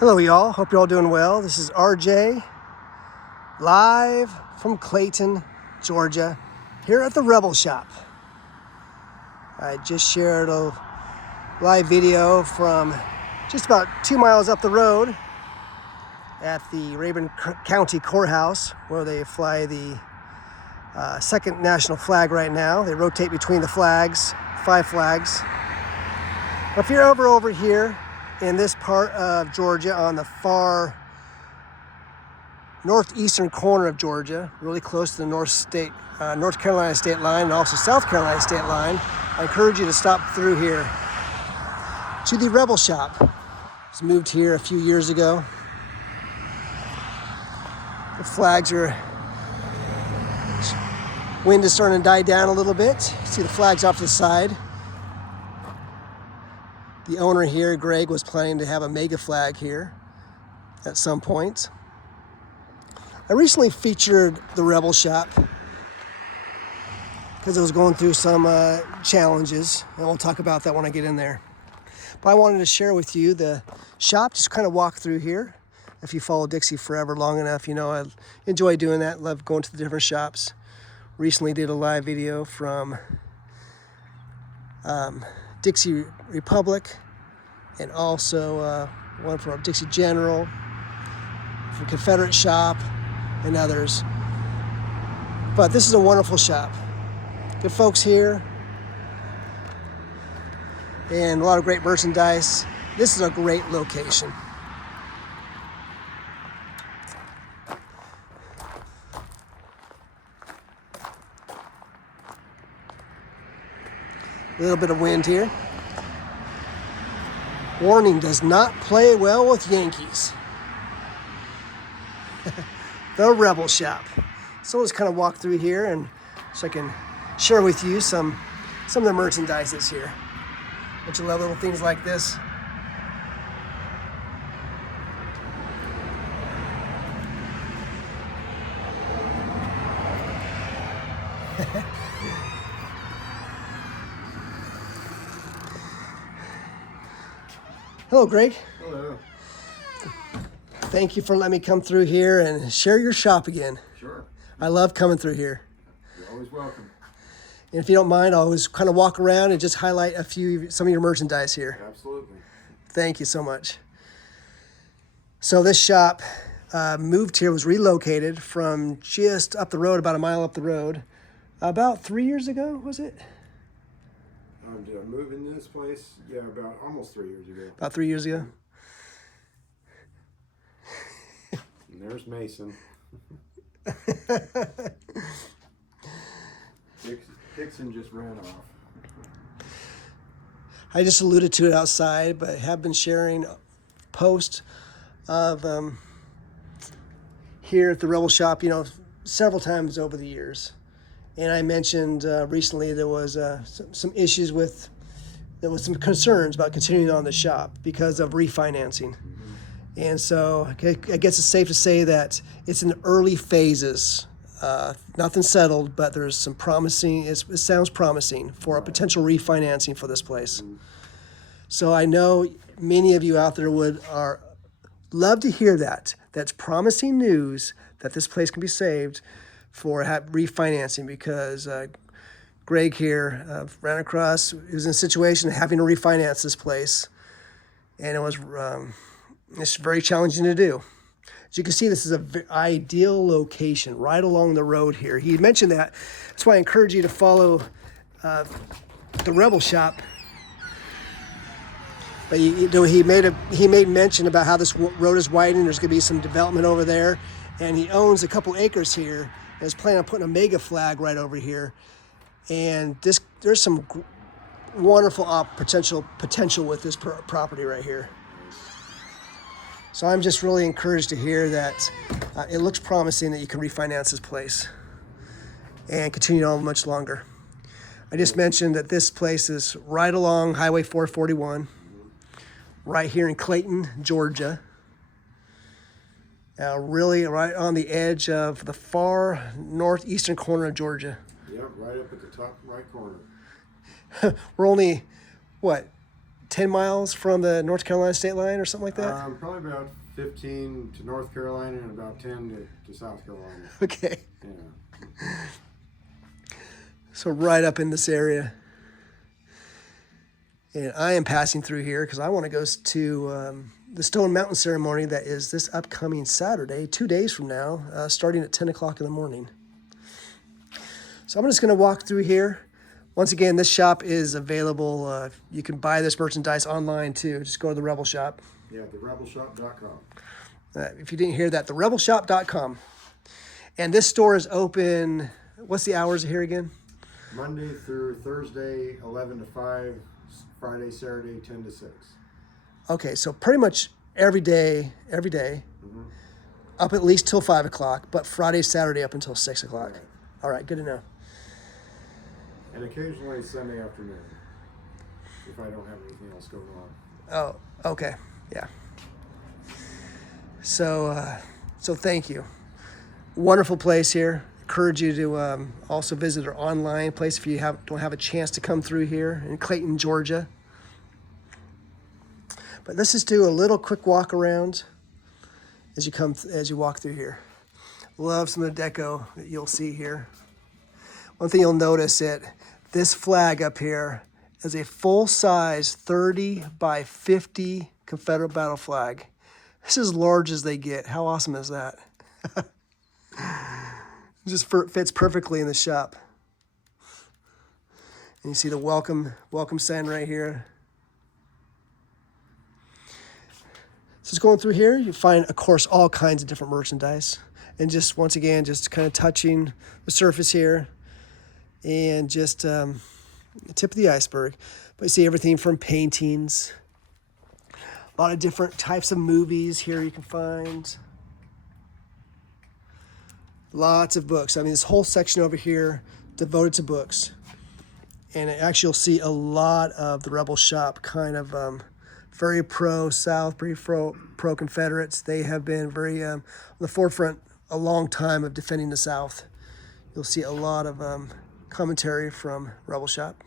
Hello y'all, hope you're all doing well. This is RJ, live from Clayton, Georgia, here at the Rebel Shop. I just shared a live video from just about 2 miles up the road at the Rabun County Courthouse, where they fly the second national flag right now. They rotate between the flags, 5 flags. If you're over here in this part of Georgia, on the far northeastern corner of Georgia, really close to the North Carolina state line and also South Carolina state line, I encourage you to stop through here to the Rebel Shop. It was moved here a few years ago. The flags are, wind is starting to die down a little bit. You see the flags off to the side. The owner here, Greg, was planning to have a mega flag here at some point. I recently featured the Rebel Shop because it was going through some challenges, and we'll talk about that when I get in there. But I wanted to share with you the shop, just kind of walk through here. If you follow Dixie forever long enough, you know I enjoy doing that, love going to the different shops. Recently did a live video from Dixie Republic, and also one from Dixie General, from Confederate Shop, and others. But this is a wonderful shop. Good folks here, and a lot of great merchandise. This is a great location. A little bit of wind here. Warning, does not play well with Yankees. The Rebel Shop. So let's kind of walk through here and so I can share with you some of the merchandise that's here. Don't you love little things like this? Hello, Greg. Hello. Thank you for letting me come through here and share your shop again. Sure. I love coming through here. You're always welcome. And if you don't mind, I'll always kind of walk around and just highlight some of your merchandise here. Absolutely. Thank you so much. So this shop moved here, was relocated from just up the road, about a mile up the road, about 3 years ago, was it? Did I move in this place? Yeah, about almost 3 years ago. About 3 years ago. And there's Mason. Dixon just ran off. I just alluded to it outside, but have been sharing posts of here at the Rebel Shop, several times over the years. And I mentioned recently there was some issues there was some concerns about continuing on the shop because of refinancing. Mm-hmm. And so I guess it's safe to say that it's in the early phases. Nothing settled, but there's some promising, it sounds promising for a potential refinancing for this place. Mm-hmm. So I know many of you out there love to hear that. That's promising news that this place can be saved for refinancing, because Greg here ran across, he was in a situation of having to refinance this place, and it was it's very challenging to do. As you can see, this is an ideal location right along the road here. He mentioned that. That's why I encourage you to follow the Rebel Shop. But he made mention about how this road is widening. There's going to be some development over there, and he owns a couple acres here. And is planning on putting a mega flag right over here, and there's some wonderful potential with this property right here. So I'm just really encouraged to hear that it looks promising that you can refinance this place and continue on much longer. I just mentioned that this place is right along Highway 441, right here in Clayton, Georgia. Really right on the edge of the far northeastern corner of Georgia. Yep, right up at the top right corner. We're only, 10 miles from the North Carolina state line or something like that? Probably about 15 to North Carolina and about 10 to South Carolina. Okay. Yeah. So right up in this area. And I am passing through here because I want to go to the Stone Mountain ceremony that is this upcoming Saturday, 2 days from now, starting at 10 o'clock in the morning. So I'm just going to walk through here. Once again, this shop is available. You can buy this merchandise online too. Just go to the Rebel Shop. Yeah, therebelshop.com. If you didn't hear that, therebelshop.com. And this store is open, what's the hours here again? Monday through Thursday, 11 to 5. Friday, Saturday, 10 to 6. Okay, so pretty much every day, Mm-hmm. up at least till 5 o'clock, but Friday, Saturday up until 6 o'clock. Right. All right, good to know. And occasionally Sunday afternoon, if I don't have anything else going on. Oh, okay, yeah. So thank you. Wonderful place here. Encourage you to also visit our online place if you don't have a chance to come through here in Clayton, Georgia. But let's just do a little quick walk around as you walk through here. Love some of the deco that you'll see here. One thing you'll notice that this flag up here is a full-size 30 by 50 Confederate battle flag. This is as large as they get. How awesome is that? It just fits perfectly in the shop. And you see the welcome sign right here. So just going through here, you find, of course, all kinds of different merchandise. And just, once again, just kind of touching the surface here. And just the tip of the iceberg. But you see everything from paintings. A lot of different types of movies here you can find. Lots of books. I mean, this whole section over here devoted to books. And actually you'll see a lot of the Rebel Shop kind of very pro-South, very pro-Confederates. They have been very on the forefront a long time of defending the South. You'll see a lot of commentary from Rebel Shop.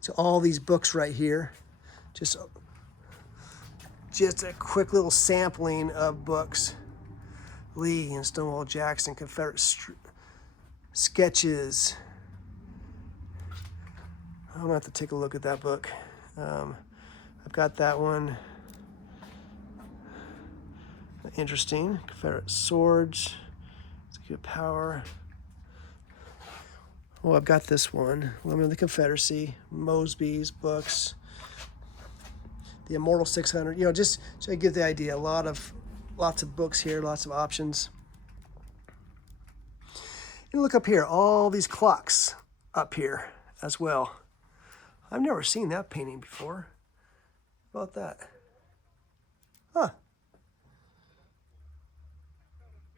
So all these books right here, just a quick little sampling of books. Lee and Stonewall Jackson, Confederate sketches. I'm gonna have to take a look at that book. I've got that one. Interesting. Confederate swords, executive power. Oh, I've got this one. Women of the Confederacy, Mosby's books, the Immortal 600. You know, just so I get the idea. Lots of books here, lots of options. And look up here, all these clocks up here as well. I've never seen that painting before. How about that? Huh.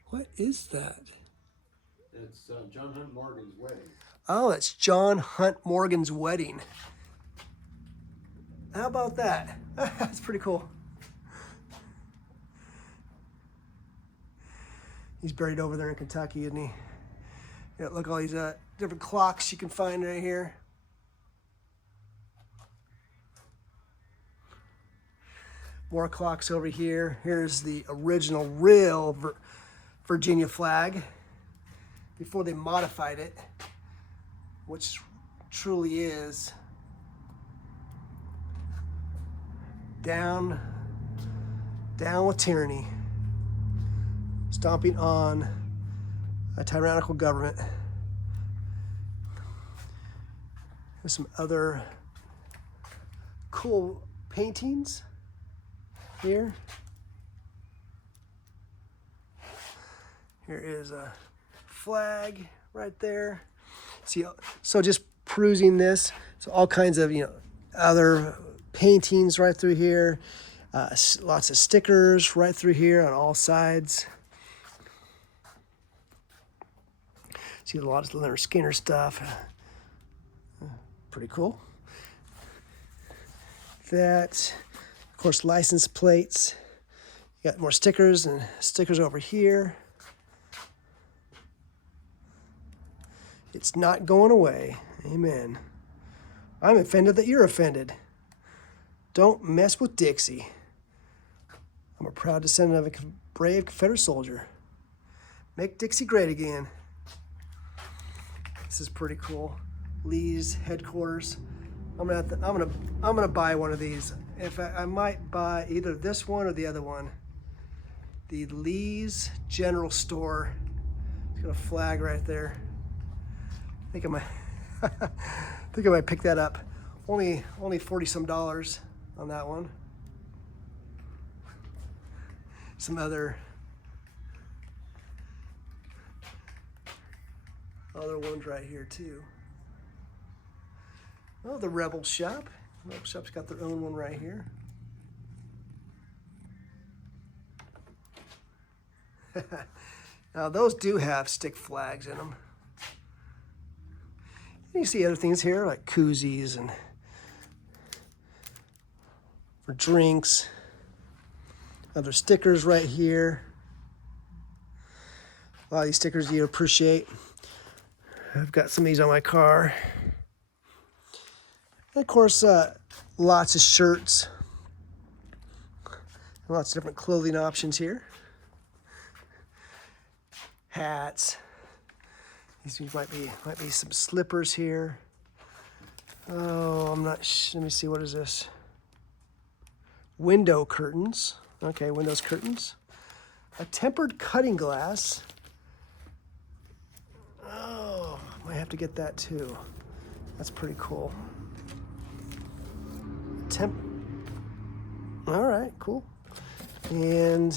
What is that? It's John Hunt Morgan's wedding. Oh, it's John Hunt Morgan's wedding. How about that? That's pretty cool. He's buried over there in Kentucky, isn't he? Yeah, look, all these different clocks you can find right here. More clocks over here. Here's the original real Virginia flag before they modified it, which truly is down with tyranny, stomping on a tyrannical government. There's some other cool paintings here. Here is a flag right there. See, so just perusing this, so all kinds of, other paintings right through here. Lots of stickers right through here on all sides. See a lot of Leonard Skinner stuff. Pretty cool. That, of course, license plates. You got more stickers and stickers over here. It's not going away. Amen. I'm offended that you're offended. Don't mess with Dixie. I'm a proud descendant of a brave Confederate soldier. Make Dixie great again. This is pretty cool. Lee's headquarters. I'm gonna buy one of these. I might buy either this one or the other one. The Lee's General Store. It's got a flag right there. I think I might think I might pick that up. Only 40 some dollars on that one. Some other ones right here too. Oh, the Rebel Shop. Rebel Shop's got their own one right here. Now those do have stick flags in them. You see other things here like koozies and for drinks. Other stickers right here. A lot of these stickers you appreciate. I've got some of these on my car. And of course, lots of shirts. Lots of different clothing options here. Hats. These might be some slippers here. Oh, I'm not. Let me see. What is this? Window curtains. Okay, windows curtains. A tempered cutting glass. Oh, might have to get that too. That's pretty cool. All right, cool. And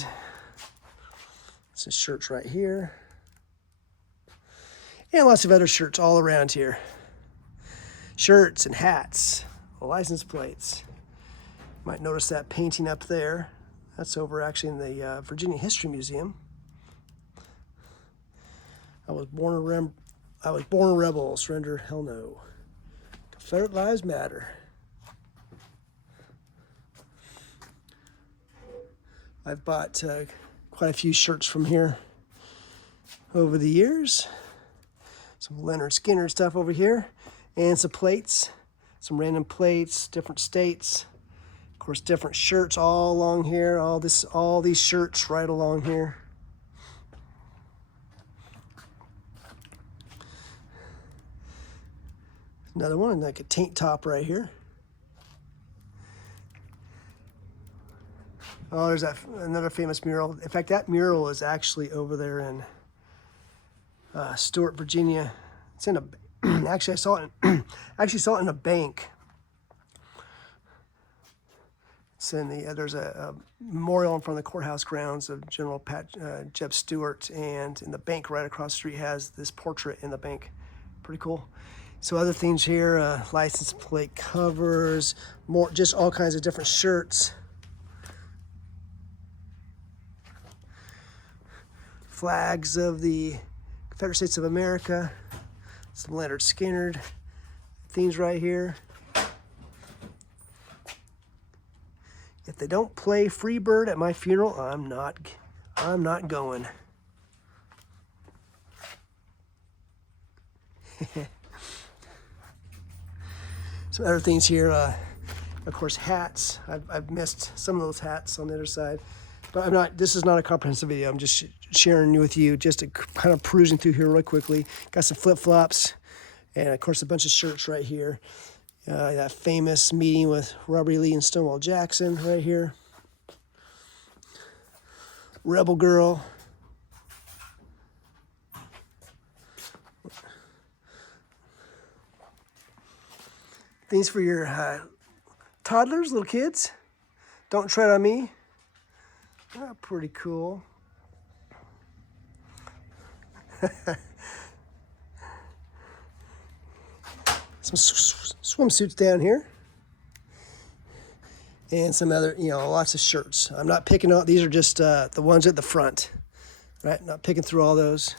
this is shirts right here. And lots of other shirts all around here. Shirts and hats, license plates. Might notice that painting up there. That's over actually in the Virginia History Museum. I was born a rebel, surrender, hell no. Confederate lives matter. I've bought quite a few shirts from here over the years. Some Leonard Skinner stuff over here, and some plates, some random plates, different states. Of course, different shirts all along here. All these shirts right along here. Another one, like a tank top right here. Oh, there's another famous mural. In fact, that mural is actually over there in Stuart, Virginia. It's in a. Actually, I saw it in a bank. It's in the. There's a memorial in front of the courthouse grounds of General Jeb Stuart, and in the bank right across the street has this portrait in the bank. Pretty cool. So other things here, license plate covers, more, just all kinds of different shirts. Flags of the Confederate States of America. Some Leonard Skinner things right here. If they don't play Freebird at my funeral, I'm not going. Some other things here, of course, hats. I've missed some of those hats on the other side, but this is not a comprehensive video. I'm just sharing with you, just a kind of perusing through here real quickly. Got some flip-flops, and of course a bunch of shirts right here. That famous meeting with Robert E. Lee and Stonewall Jackson right here. Rebel Girl. Things for your toddlers, little kids. Don't tread on me. Oh, pretty cool. Some swimsuits down here. And some other, lots of shirts. I'm not picking out, these are just the ones at the front. Right, not picking through all those.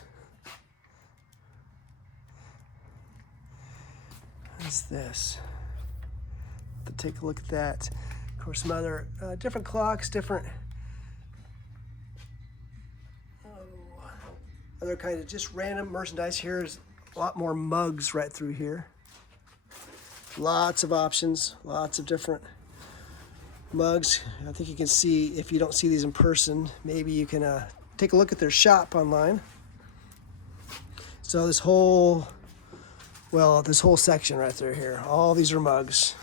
What's this? To take a look at that. Of course, some other different clocks, different other kinds of just random merchandise. Here's a lot more mugs right through here. Lots of options, lots of different mugs. I think you can see, if you don't see these in person, maybe you can take a look at their shop online. So this whole section right there here, all these are mugs,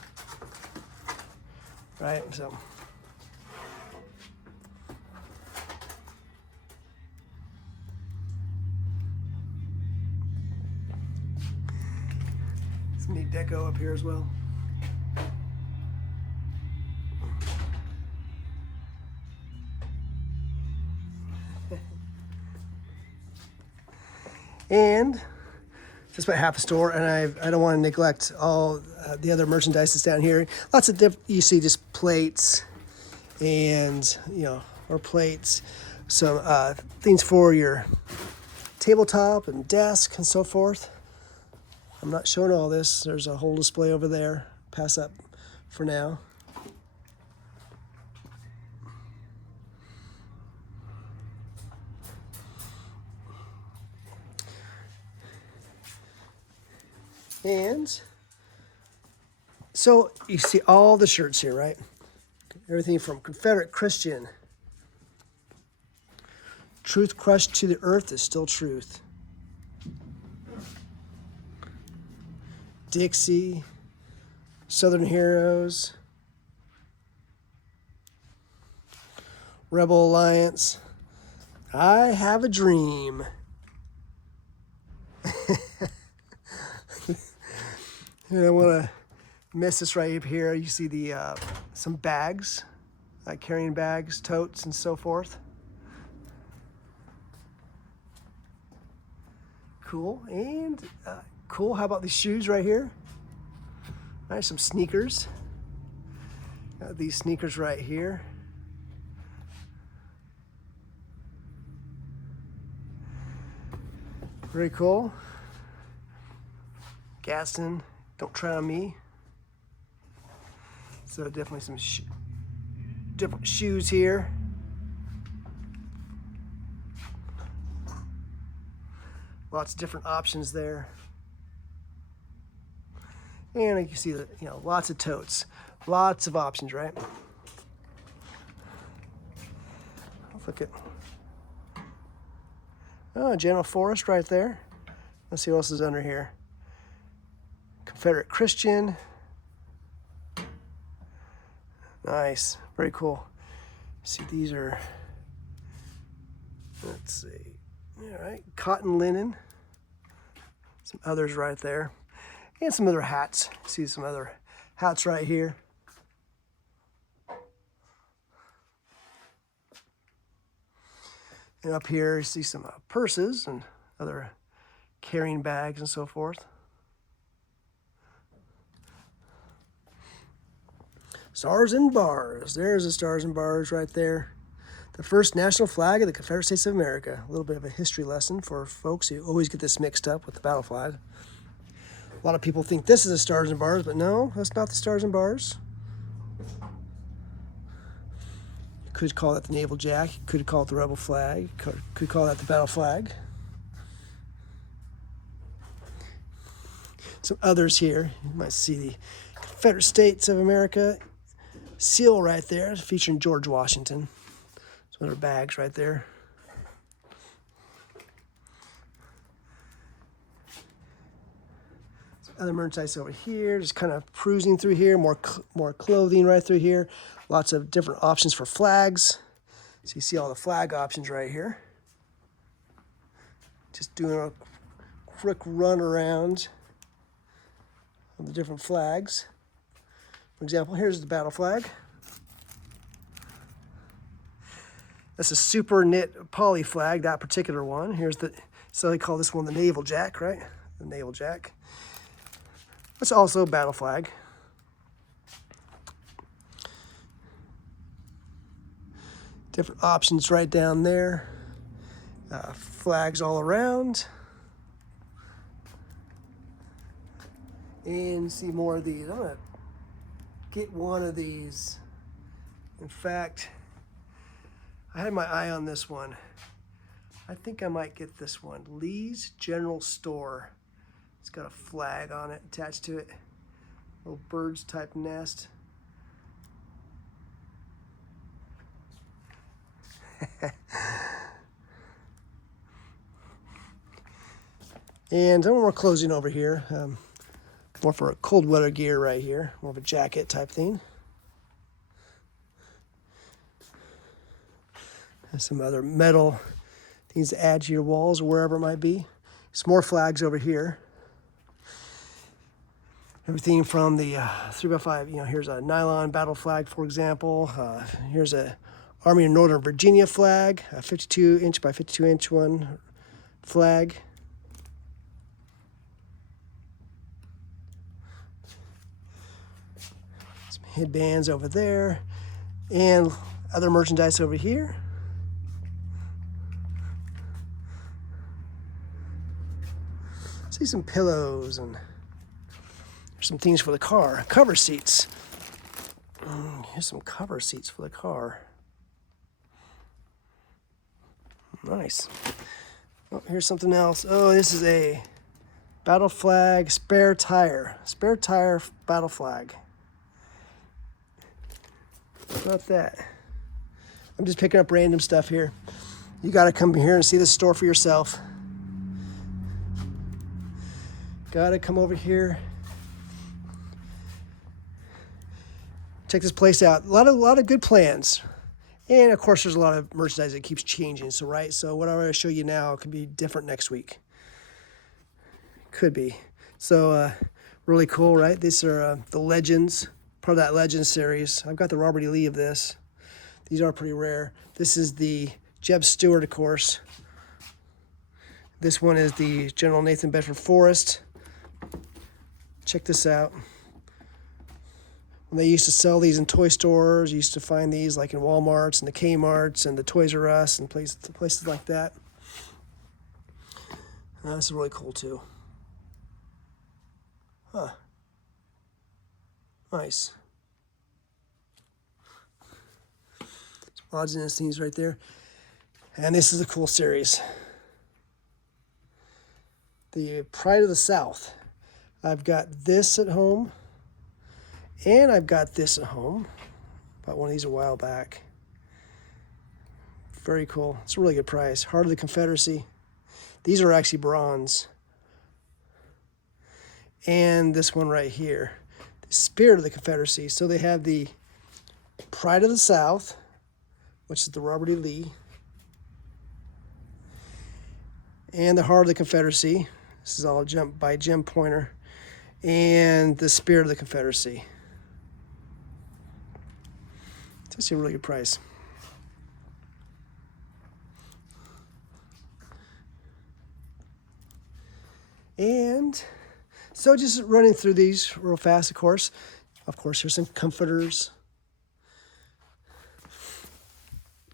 right? So some neat deco up here as well. And just about half a store, and I don't want to neglect all the other merchandise that's down here. Lots of you see just plates and, or plates, some things for your tabletop and desk and so forth. I'm not showing all this. There's a whole display over there. Pass up for now. And so you see all the shirts here, right? Everything from Confederate Christian. Truth crushed to the earth is still truth. Dixie. Southern Heroes. Rebel Alliance. I have a dream. I don't want to miss this right up here. You see the some bags, carrying bags, totes, and so forth. Cool. And cool. How about these shoes right here? All right, some sneakers. Got these sneakers right here. Very cool. Gaston, don't try on me. So definitely some different shoes here. Lots of different options there. And you can see that, lots of totes. Lots of options, right? Look at, General Forest right there. Let's see what else is under here. Confederate Christian. Nice, very cool. See, these are, let's see, all right, cotton linen. Some others right there. And some other hats. See some other hats right here. And up here, you see some purses and other carrying bags and so forth. Stars and Bars. There's the Stars and Bars right there. The first national flag of the Confederate States of America. A little bit of a history lesson for folks who always get this mixed up with the battle flag. A lot of people think this is the Stars and Bars, but no, that's not the Stars and Bars. You could call that the Naval Jack. You could call it the Rebel flag. You could call that the battle flag. Some others here. You might see the Confederate States of America seal right there, featuring George Washington. Some other bags right there. Some other merchandise over here, just kind of cruising through here. More clothing right through here. Lots of different options for flags. So you see all the flag options right here. Just doing a quick run around of the different flags. For example, here's the battle flag. That's a super knit poly flag, that particular one. Here's so they call this one the Naval Jack, right? The Naval Jack. That's also a battle flag. Different options right down there. Flags all around. And see more of these. I'm gonna get one of these. In fact, I had my eye on this one. I think I might get this one. Lee's General Store. It's got a flag on it attached to it. Little birds type nest. And then we're closing over here. More for a cold weather gear right here. More of a jacket type thing. And some other metal things to add to your walls or wherever it might be. Some more flags over here. Everything from the 3x5, you know, here's a nylon battle flag, for example. Here's a Army of Northern Virginia flag, a 52-inch by 52-inch one flag. Some headbands over there, and other merchandise over here. See some pillows and some things for the car. Cover seats. Here's some cover seats for the car. Nice. Oh, here's something else. Oh, this is a battle flag spare tire. Spare tire battle flag. How about that? I'm just picking up random stuff here. You got to come here and see the store for yourself. Got to come over here. Check this place out. A lot of good plans. And of course there's a lot of merchandise that keeps changing. So what I'm going to show you now could be different next week. Could be. So really cool, right? These are the Legends, part of that Legends series. I've got the Robert E. Lee of this. These are pretty rare. This is the Jeb Stuart, of course. This one is the General Nathan Bedford Forrest. Check this out. When they used to sell these in toy stores, you used to find these like in Walmarts and the Kmarts and the Toys R Us and places like that. This is really cool too. Huh. Nice. Some odds and ends things right there. And this is a cool series. The Pride of the South. I've got this at home. And I've got this at home. Bought one of these a while back. Very cool. It's a really good price. Heart of the Confederacy. These are actually bronze. And this one right here. The Spirit of the Confederacy. So they have the Pride of the South, which is the Robert E. Lee. And the Heart of the Confederacy. This is all by Jim Pointer. And the Spirit of the Confederacy. It's actually a really good price. And so just running through these real fast, of course. Of course, here's some comforters.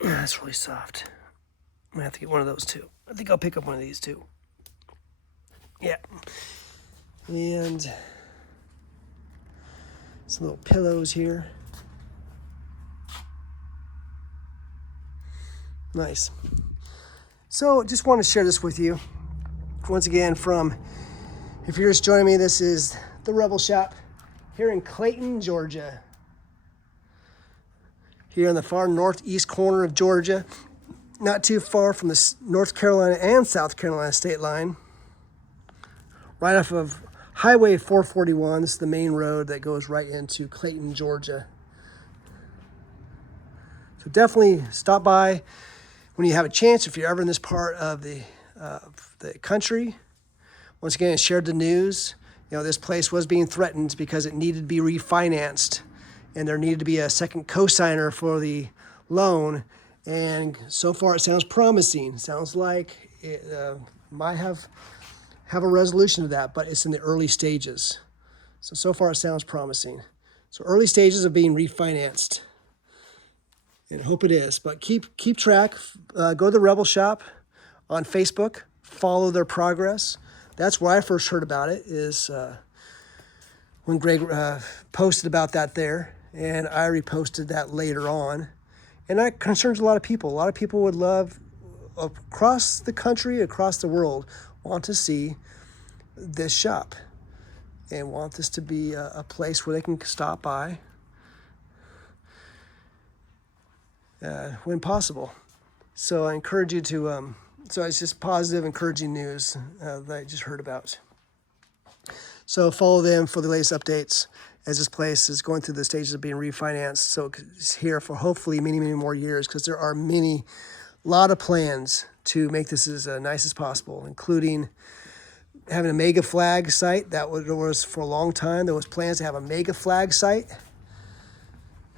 That's really soft. I'm gonna have to get one of those too. I think I'll pick up one of these too. Yeah. And some little pillows here. Nice. So just want to share this with you. Once again, if you're just joining me, this is the Rebel Shop here in Clayton, Georgia. Here in the far northeast corner of Georgia, not too far from the North Carolina and South Carolina state line. Right off of Highway 441, this is the main road that goes right into Clayton, Georgia. So definitely stop by when you have a chance, if you're ever in this part of the country. Once again, I shared the news. You know, this place was being threatened because it needed to be refinanced, and there needed to be a second cosigner for the loan. And so far, it sounds promising. It sounds like it might have a resolution to that, but it's in the early stages. So far, it sounds promising. So early stages of being refinanced. And I hope it is. But keep track. Go to the Rebel Shop on Facebook. Follow their progress. That's where I first heard about it, is when Greg posted about that there. And I reposted that later on. And that concerns a lot of people. A lot of people would love, across the country, across the world, want to see this shop. And want this to be a place where they can stop by when possible. So I encourage you to, so it's just positive, encouraging news that I just heard about. So follow them for the latest updates as this place is going through the stages of being refinanced. So it's here for hopefully many, many more years, because there are lot of plans to make this as nice as possible, including having a mega flag site. That was for a long time. There was plans to have a mega flag site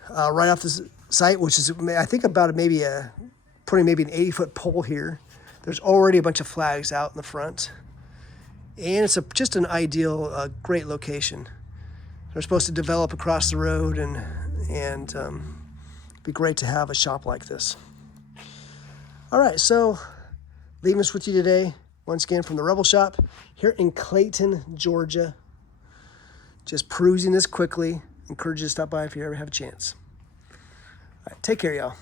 right off the site, which is, I think, about putting maybe an 80-foot pole here. There's already a bunch of flags out in the front. And it's just an ideal, great location. They're supposed to develop across the road, and it'd be great to have a shop like this. All right, so leaving this with you today, once again from the Rebel Shop here in Clayton, Georgia. Just perusing this quickly. Encourage you to stop by if you ever have a chance. All right, take care, y'all.